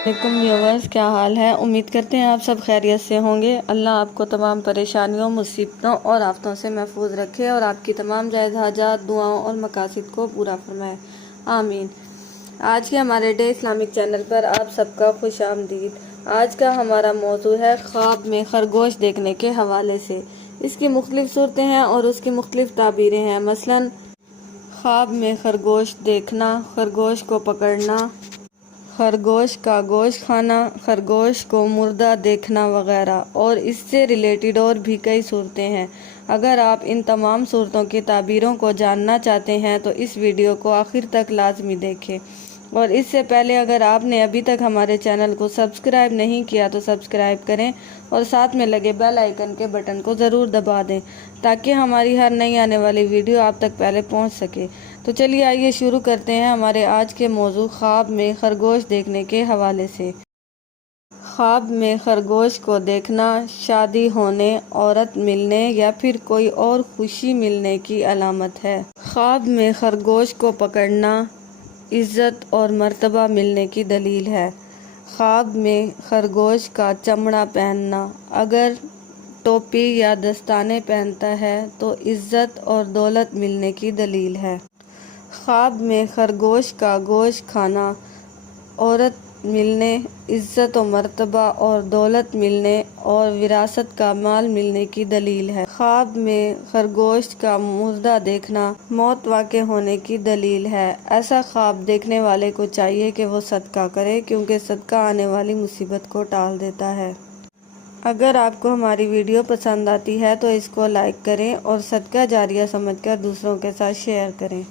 علیکم ویورز، کیا حال ہے؟ امید کرتے ہیں آپ سب خیریت سے ہوں گے۔ اللہ آپ کو تمام پریشانیوں، مصیبتوں اور آفتوں سے محفوظ رکھے اور آپ کی تمام جائز حاجات، دعاؤں اور مقاصد کو پورا فرمائے، آمین۔ آج کے ہمارے ڈے اسلامک چینل پر آپ سب کا خوش آمدید۔ آج کا ہمارا موضوع ہے خواب میں خرگوش دیکھنے کے حوالے سے۔ اس کی مختلف صورتیں ہیں اور اس کی مختلف تعبیریں ہیں، مثلاً خواب میں خرگوش دیکھنا، خرگوش کو پکڑنا، خرگوش کا گوشت کھانا، خرگوش کو مردہ دیکھنا وغیرہ، اور اس سے ریلیٹڈ اور بھی کئی صورتیں ہیں۔ اگر آپ ان تمام صورتوں کی تعبیروں کو جاننا چاہتے ہیں تو اس ویڈیو کو آخر تک لازمی دیکھیں، اور اس سے پہلے اگر آپ نے ابھی تک ہمارے چینل کو سبسکرائب نہیں کیا تو سبسکرائب کریں اور ساتھ میں لگے بیل آئیکن کے بٹن کو ضرور دبا دیں تاکہ ہماری ہر نئی آنے والی ویڈیو آپ تک پہلے پہنچ سکے۔ تو چلیے آئیے شروع کرتے ہیں ہمارے آج کے موضوع خواب میں خرگوش دیکھنے کے حوالے سے۔ خواب میں خرگوش کو دیکھنا شادی ہونے، عورت ملنے یا پھر کوئی اور خوشی ملنے کی علامت ہے۔ خواب میں خرگوش کو پکڑنا عزت اور مرتبہ ملنے کی دلیل ہے۔ خواب میں خرگوش کا چمڑا پہننا، اگر ٹوپی یا دستانے پہنتا ہے تو عزت اور دولت ملنے کی دلیل ہے۔ خواب میں خرگوش کا گوشت کھانا عورت ملنے، عزت و مرتبہ اور دولت ملنے اور وراثت کا مال ملنے کی دلیل ہے۔ خواب میں خرگوش کا مردہ دیکھنا موت واقع ہونے کی دلیل ہے۔ ایسا خواب دیکھنے والے کو چاہیے کہ وہ صدقہ کرے، کیونکہ صدقہ آنے والی مصیبت کو ٹال دیتا ہے۔ اگر آپ کو ہماری ویڈیو پسند آتی ہے تو اس کو لائک کریں اور صدقہ جاریہ سمجھ کر دوسروں کے ساتھ شیئر کریں۔